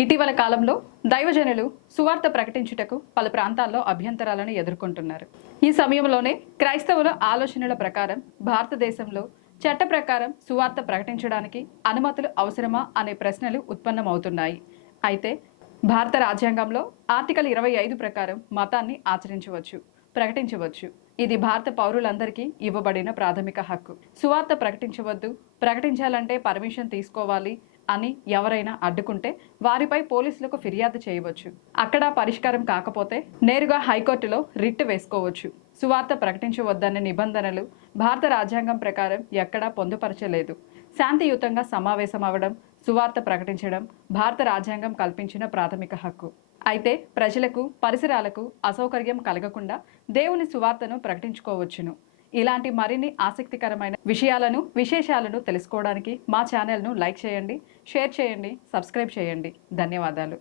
ఇటీవల కాలంలో దైవజనులు సువార్త ప్రకటించుటకు పలు ప్రాంతాల్లో అభ్యంతరాలను ఎదుర్కొంటున్నారు. ఈ సమయంలోనే క్రైస్తవుల ఆలోచనల ప్రకారం భారతదేశంలో చట్ట ప్రకారం సువార్త ప్రకటించడానికి అనుమతులు అవసరమా అనే ప్రశ్నలు ఉత్పన్నమవుతున్నాయి. అయితే భారత రాజ్యాంగంలో ఆర్టికల్ ఇరవై ఐదు ప్రకారం మతాన్ని ఆచరించవచ్చు ప్రకటించవచ్చు. ఇది భారత పౌరులందరికీ ఇవ్వబడిన ప్రాథమిక హక్కు. సువార్త ప్రకటించవద్దు ప్రకటించాలంటే పర్మిషన్ తీసుకోవాలి అని ఎవరైనా అడ్డుకుంటే వారిపై పోలీసులకు ఫిర్యాదు చేయవచ్చు. అక్కడ పరిష్కారం కాకపోతే నేరుగా హైకోర్టులో రిట్ వేసుకోవచ్చు. సువార్త ప్రకటించవద్దనే నిబంధనలు భారత రాజ్యాంగం ప్రకారం ఎక్కడా పొందుపరచలేదు. శాంతియుతంగా సమావేశం అవ్వడం సువార్త ప్రకటించడం భారత రాజ్యాంగం కల్పించిన ప్రాథమిక హక్కు. అయితే ప్రజలకు పరిసరాలకు అసౌకర్యం కలగకుండా దేవుని సువార్తను ప్రకటించుకోవచ్చును. ఇలాంటి మరిన్ని ఆసక్తికరమైన విషయాలను విశేషాలను తెలుసుకోవడానికి మా ఛానల్ను లైక్ చేయండి షేర్ చేయండి సబ్స్క్రైబ్ చేయండి. ధన్యవాదాలు.